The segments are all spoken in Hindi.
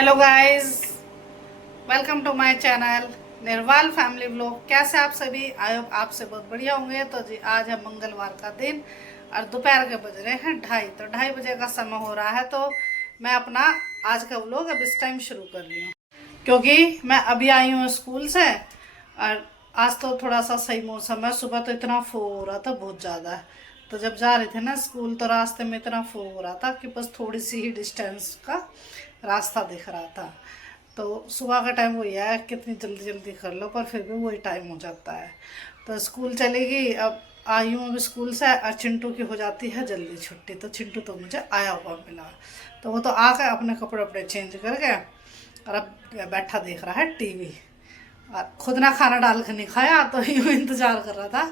Hello guys, welcome to my channel Nirwal family vlog. कैसे आप सभी? आई होप आप से बहुत बढ़िया होंगे। तो जी आज है मंगलवार का दिन और दोपहर के बज रहे हैं 2:30। तो 2:30 बजे का समय हो रहा है। तो मैं अपना आज का व्लॉग अब इस टाइम शुरू कर रही हूँ क्योंकि मैं अभी आई हूँ स्कूल से। और आज तो थोड़ा सा सही मौसम है। सुबह तो इतना फो हो रहा था, बहुत ज़्यादा। तो जब जा रहे थे ना स्कूल तो रास्ते में इतना फो हो रहा था कि बस थोड़ी सी ही डिस्टेंस का रास्ता दिख रहा था। तो सुबह का टाइम वही है, कितनी जल्दी जल्दी कर लो पर फिर भी वही टाइम हो जाता है। तो स्कूल चलेगी। अब आई हूँ अभी स्कूल से और चिंटू की हो जाती है जल्दी छुट्टी। तो चिंटू तो मुझे आया हुआ मिला। तो वो तो आकर अपने कपड़े वपड़े चेंज करके और अब बैठा देख रहा है टीवी। और खुद ना खाना डाल कर नहीं खाया, तो यूँ इंतज़ार कर रहा था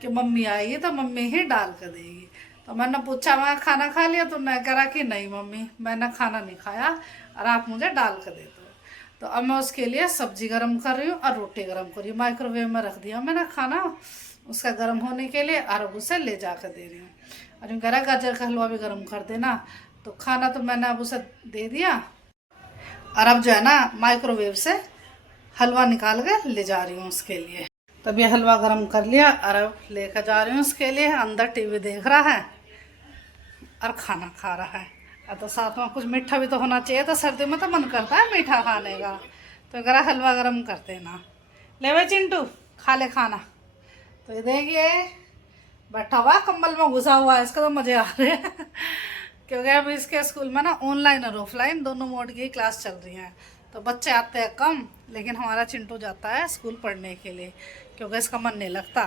कि मम्मी आएगी तो मम्मी ही डाल कर देगी। तो मैंने पूछा, मैं खाना खा लिया? तो मैं कह रहा कि नहीं मम्मी, मैंने खाना नहीं खाया और आप मुझे डाल कर दे दो। तो अब मैं उसके लिए सब्जी गर्म कर रही हूँ और रोटी गर्म कर रही हूँ। माइक्रोवेव में रख दिया मैंने खाना उसका गर्म होने के लिए और अब उसे ले जा कर दे रही हूँ। और यूँ कह रहा गाजर का हलवा भी गर्म कर देना। तो खाना तो मैंने अब उसे दे दिया और अब जो है ना माइक्रोवेव से हलवा निकाल के ले जा रही हूँ उसके लिए। तब ये हलवा गर्म कर लिया और अब लेकर जा रही हूँ उसके लिए। अंदर टीवी देख रहा है और खाना खा रहा है। और तो साथ में कुछ मीठा भी तो होना चाहिए। तो सर्दी में तो मन करता है मीठा खाने का। तो कह रहा हलवा गर्म कर देना। ले भाई चिंटू, खा ले खाना। तो ये देखिए बैठा हुआ कंबल में घुसा हुआ है, इसका तो मजे आ रहे हैं क्योंकि अब इसके स्कूल में ना ऑनलाइन और ऑफलाइन दोनों मोड की क्लास चल रही हैं। तो बच्चे आते हैं कम, लेकिन हमारा चिंटू जाता है स्कूल पढ़ने के लिए क्योंकि इसका मन नहीं लगता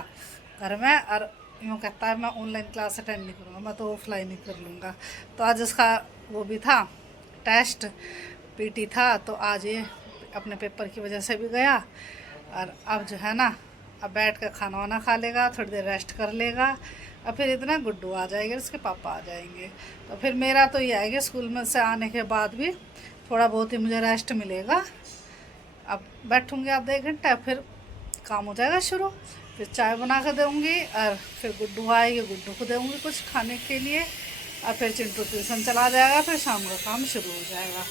घर में। और यूँ कहता है मैं ऑनलाइन क्लास अटेंड नहीं करूँगा, मैं तो ऑफलाइन ही कर लूँगा। तो आज इसका वो भी था टेस्ट, पीटी था। तो आज ये अपने पेपर की वजह से भी गया। और अब जो है ना अब बैठ कर खाना वाना खा लेगा, थोड़ी देर रेस्ट कर लेगा और फिर इतना गुड्डू आ जाएगा, उसके पापा आ जाएंगे। तो फिर मेरा तो ये है कि स्कूल में से आने के बाद भी थोड़ा बहुत ही मुझे रेस्ट मिलेगा। अब बैठूँगी आधा एक घंटा, फिर काम हो जाएगा शुरू। फिर चाय बना कर दूँगी और फिर गुड्डू आएगी, गुड्डू को दूँगी कुछ खाने के लिए और फिर चिंटू ट्यूशन चला जाएगा। फिर शाम का काम शुरू हो जाएगा।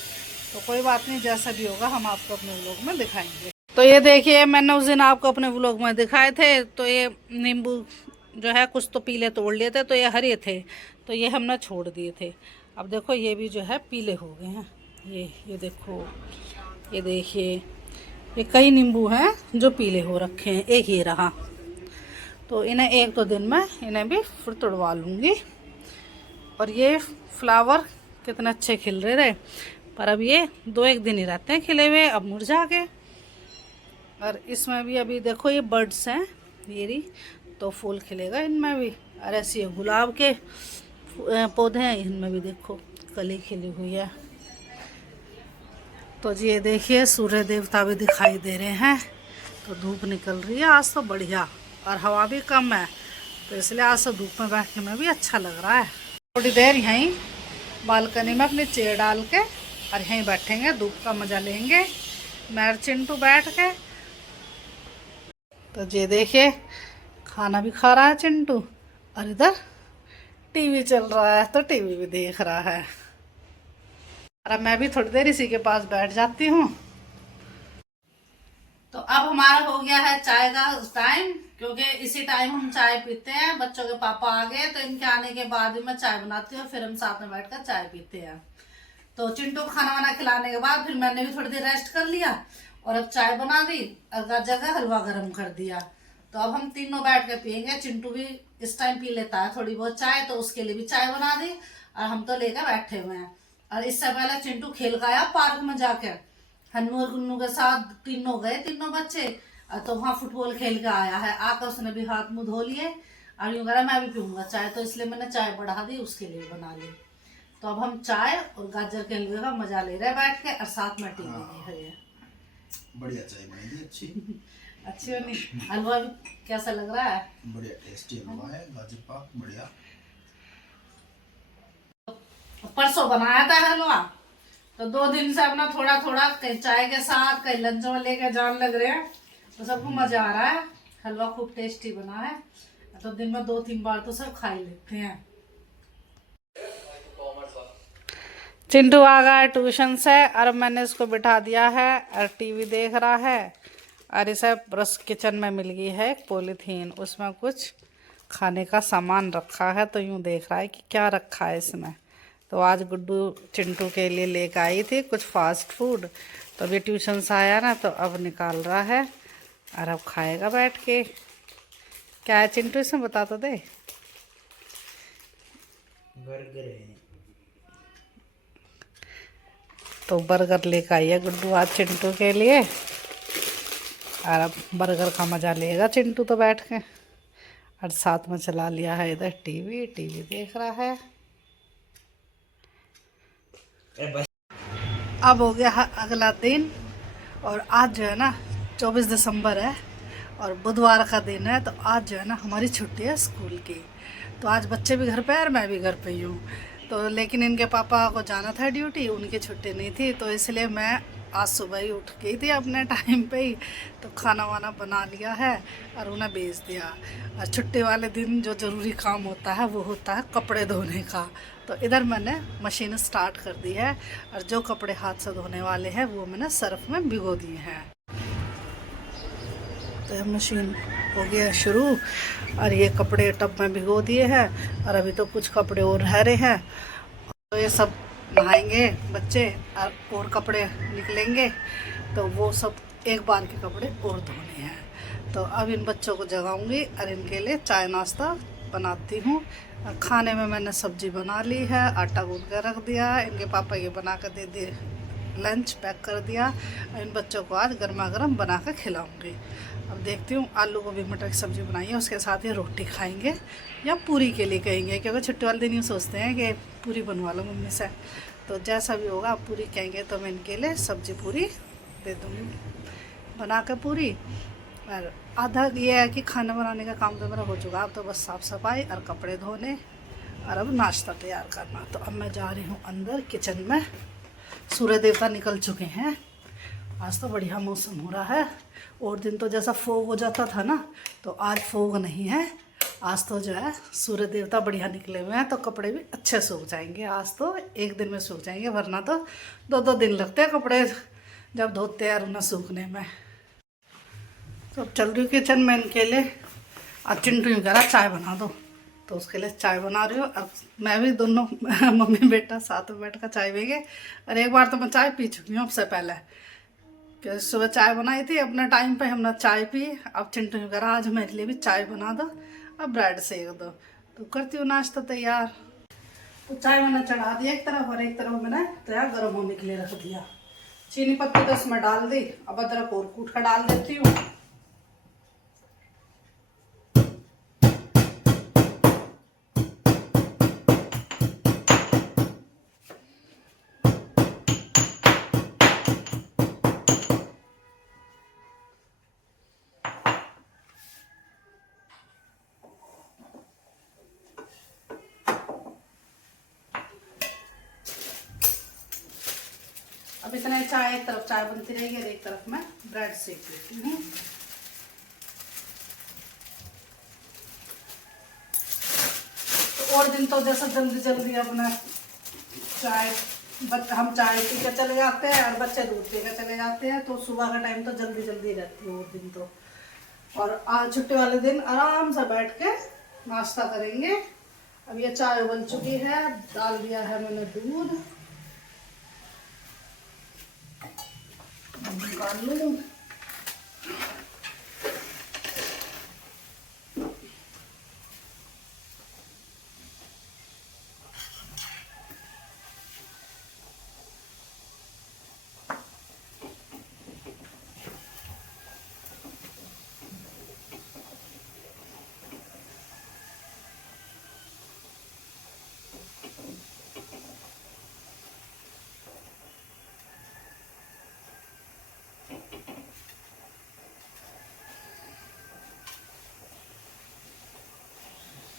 तो कोई बात नहीं, जैसा भी होगा हम आपको अपने व्लॉग में दिखाएंगे। तो ये देखिए मैंने उस दिन आपको अपने व्लॉग में दिखाए थे। तो ये नींबू जो है कुछ तो पीले तोड़ लिए थे, तो ये हरे थे, तो ये हमने छोड़ दिए थे। अब देखो ये भी जो है पीले हो गए हैं। ये देखो, ये देखिए ये कई नींबू हैं जो पीले हो रखे हैं, एक ही रहा। तो इन्हें एक दो दिन में इन्हें भी फिर तोड़वा लूँगी। और ये फ्लावर कितने अच्छे खिल रहे थे, पर अब ये दो एक दिन ही रहते हैं खिले हुए, अब मुरझा के। और इसमें भी अभी देखो ये बर्ड्स हैं ये रही, तो फूल खिलेगा इनमें भी। और ऐसे ये गुलाब के पौधे हैं, इनमें भी देखो कली खिली हुई है। तो जी ये देखिए सूर्य देवता भी दिखाई दे रहे हैं। तो धूप निकल रही है आज तो बढ़िया, और हवा भी कम है। तो इसलिए आज तो धूप में बैठने में भी अच्छा लग रहा है। थोड़ी देर यहीं बालकनी में अपनी चेयर डाल के और यहीं बैठेंगे, धूप का मज़ा लेंगे मैं और चिंटू बैठ के। तो ये देखिए खाना भी खा रहा है चिंटू और इधर टीवी चल रहा है, तो टीवी भी देख रहा है। और मैं भी थोड़ी देर इसी के पास बैठ जाती हूँ। तो अब हमारा हो गया है चाय का टाइम, क्योंकि इसी टाइम हम चाय पीते हैं। बच्चों के पापा आ गए तो इनके आने के बाद ही मैं चाय बनाती हूँ, फिर हम साथ में बैठकर चाय पीते हैं। तो चिंटू को खाना वाना खिलाने के बाद फिर मैंने भी थोड़ी देर रेस्ट कर लिया और अब चाय बना दी और गाजर का हलवा गर्म कर दिया। तो अब हम तीनों बैठ कर पियेंगे। चिंटू भी इस टाइम पी लेता है थोड़ी बहुत चाय, तो उसके लिए भी चाय बना दी और हम तो लेकर बैठे हुए हैं। और इससे पहले चिंटू खेल का आया पार्क में जाकर, हन्नू और गुन्नू के साथ तीनों गए, तीनों बच्चे। तो वहाँ फुटबॉल खेल के आया है, आकर उसने भी हाथ मुंह धो लिए और यूँ कह रहा मैं भी पीऊंगा चाय। तो इसलिए मैंने चाय बढ़ा दी, उसके लिए बना ली। तो अब हम चाय और गाजर के हलवे का मजा ले रहे हैं बैठ के, और साथ में टीवी देख रहे हैं। बढ़िया चाय बनी थी, अच्छी अच्छी बनी। हलवा भी कैसा लग रहा है? बढ़िया टेस्टी हलवा है, गाजर पाक बढ़िया। परसों बनाया था हलवा, तो 2 दिन से अपना थोड़ा थोड़ा कहीं चाय के साथ कहीं लंच में लेकर जान लग रहे हैं। तो सबको मजा आ रहा है। हलवा खूब टेस्टी बना है, तो दिन में 2-3 बार तो सब खा ही लेते हैं। चिंटू आ गया है ट्यूशन से और मैंने इसको बिठा दिया है और टीवी देख रहा है। और इसे बस किचन में मिल गई है एक पॉलीथीन, उसमें कुछ खाने का सामान रखा है, तो यूं देख रहा है कि क्या रखा है इसमें। तो आज गुड्डू चिंटू के लिए लेकर आई थी कुछ फास्ट फूड, तो अभी ट्यूशन से आया ना तो अब निकाल रहा है और अब खाएगा बैठ के। क्या है चिंटू इसमें बता तो दे। बर्गर है। तो बर्गर लेकर आई है गुड्डू आज चिंटू के लिए, और अब बर्गर का मज़ा लेगा चिंटू तो बैठ के। और साथ में चला लिया है इधर टीवी, टीवी देख रहा है। अब हो गया अगला दिन, और आज जो है ना 24 दिसंबर है और बुधवार का दिन है, तो आज जो है ना हमारी छुट्टी है स्कूल की। तो आज बच्चे भी घर पे और मैं भी घर पे ही हूँ। तो लेकिन इनके पापा को जाना था ड्यूटी, उनकी छुट्टी नहीं थी, तो इसलिए मैं आज सुबह ही उठ गई थी अपने टाइम पे ही, तो खाना वाना बना लिया है और उन्हें भेज दिया। और छुट्टी वाले दिन जो ज़रूरी काम होता है वो होता है कपड़े धोने का। तो इधर मैंने मशीन स्टार्ट कर दी है और जो कपड़े हाथ से धोने वाले हैं वो मैंने सर्फ में भिगो दिए हैं। तो मशीन हो गया शुरू और ये कपड़े टब में भिगो दिए हैं, और अभी तो कुछ कपड़े और रह रहे हैं। तो ये सब नहाएंगे बच्चे और कपड़े निकलेंगे, तो वो सब एक बार के कपड़े और धोने हैं। तो अब इन बच्चों को जगाऊंगी और इनके लिए चाय नाश्ता बनाती हूँ। खाने में मैंने सब्जी बना ली है, आटा गूंद कर रख दिया, इनके पापा ये बना कर दे दिए, लंच पैक कर दिया। इन बच्चों को आज गर्मा गर्म बना कर खिलाऊँगी। अब देखती हूँ, आलू गोभी मटर की सब्ज़ी बनाई है, उसके साथ ये रोटी खाएंगे या पूरी के लिए कहेंगे, क्योंकि छुट्टी वाले दिन यूँ सोचते हैं कि पूरी बनवा लो मम्मी से। तो जैसा भी होगा आप पूरी कहेंगे तो मैं इनके लिए सब्ज़ी पूरी दे दूँगी बना कर पूरी। और आधा ये है कि खाना बनाने का काम तो मेरा हो चुका, अब तो बस साफ़ सफाई और कपड़े धोने और अब नाश्ता तैयार करना। तो अब मैं जा रही हूँ अंदर किचन में। सूर्य देवता निकल चुके हैं, आज तो बढ़िया मौसम हो रहा है। और दिन तो जैसा फोग हो जाता था ना, तो आज फोग नहीं है। आज तो जो है सूर्य देवता बढ़िया निकले हुए हैं, तो कपड़े भी अच्छे सूख जाएंगे। आज तो एक दिन में सूख जाएंगे, वरना तो 2-2 दिन लगते हैं कपड़े जब धोते हैं उन्हें सूखने में। तो अब चल रही हूँ किचन में इनके लिए। आज चिंटू यूँ कह रहा चाय बना दो, तो उसके लिए चाय बना रही हूँ। अब मैं भी दोनों मम्मी बेटा साथ में बैठ कर चाय पिएंगे। और एक बार तो मैं चाय पी चुकी हूँ आपसे पहले, कि सुबह चाय बनाई थी अपने टाइम पे, हमने चाय पी। अब चिंटू यूँ कह रहा आज मेरे लिए भी चाय बना दो, अब ब्रेड सेक दो। तो करती हूँ नाश्ता तैयार। तो चाय मैंने चढ़ा दिया एक तरफ, और एक तरफ मैंने तैयार गर्म होने के लिए रख दिया। चीनी पत्ती तो इसमें डाल दी, अब अदरक और कूट कर डाल देती हूँ। अब इतना चाय, एक तरफ चाय बनती रहेगी और एक तरफ मैं ब्रेड सेक लेती हूँ। तो और दिन तो जैसा जल्दी जल्दी अपना चाय हम चाय पी के चले जाते हैं और बच्चे दूध पी के चले जाते हैं, तो सुबह का टाइम तो जल्दी जल्दी रहती है और दिन तो। और आज छुट्टी वाले दिन आराम से बैठ के नाश्ता करेंगे। अब ये चाय उबल चुकी है, डाल दिया है मैंने दूध, निकाल लूँ।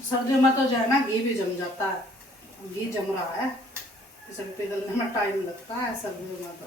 सर्दियों में तो जो है ना घी भी जम जाता है, घी जम रहा है, इसे पिघलने में टाइम लगता है सर्दियों में तो।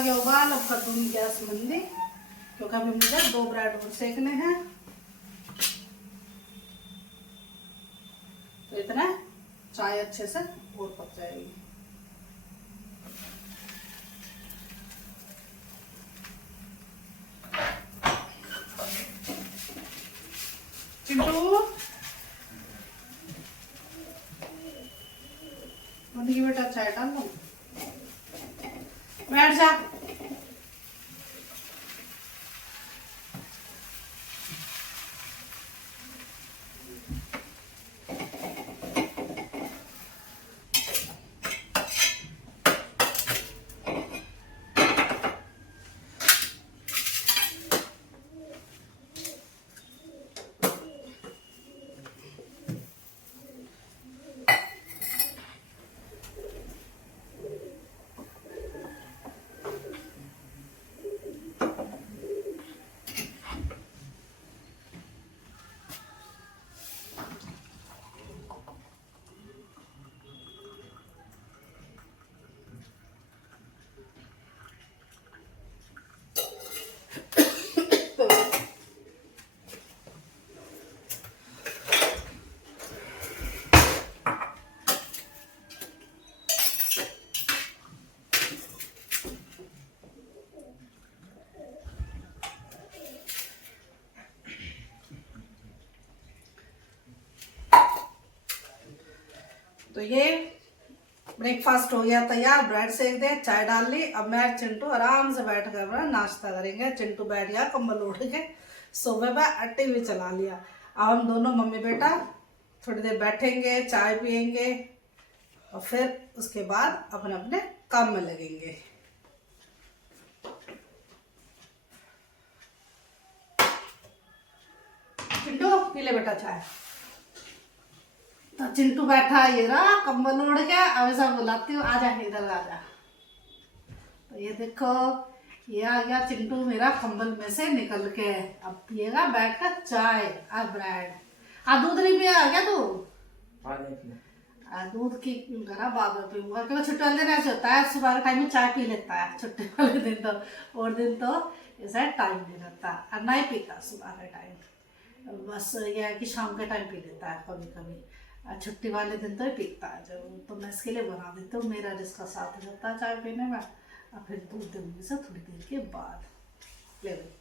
आ गया उबाल। अब कर दूंगी गैस मंदी, क्योंकि अभी मुझे 2 ब्रेड और सेकने हैं। तो इतना चाय अच्छे से और पक जाएगी। चिंटू की बेटा चाय डाल लो, बैठ जा। तो ये ब्रेकफास्ट हो गया तैयार। ब्रेड सेक दे, चाय डाल ली। अब मैं चिंटू आराम से बैठ कर नाश्ता करेंगे। चिंटू बैठ गया कंबल ओढ़ के सोफे पे, टीवी चला लिया। अब हम दोनों मम्मी बेटा थोड़ी देर बैठेंगे, चाय पियेंगे और फिर उसके बाद अपने अपने काम में लगेंगे। चिंटू पी ले बेटा चाय। तो चिंटू बैठा ये रहा कंबल ओढ़ के। अब ऐसा बुलाती हूँ, आजा इधर आजा। तो ये देखो ये आ गया चिंटू मेरा कंबल में से निकल के। अब पिएगा बैठ कर चाय और ब्रेड। दूध नहीं पिया क्या तू? दूध की घरा बाद में पीऊंगा, क्योंकि छुट्टी वाले दिन ऐसे होता है, सुबह के टाइम में चाय पी लेता है छुट्टी वाले दिन। तो और दिन तो ऐसा टाइम नहीं रहता और नहीं पीता सुबह के टाइम। बस ये है कि शाम के टाइम पी लेता है कभी कभी। छुट्टी वाले दिन तो ही पीता है जब। तो मैं इसके लिए बना देती हूँ, मेरा जिसका साथ रहता है चाय पीने में। और फिर दूध दूँगी से थोड़ी देर के बाद ले लो।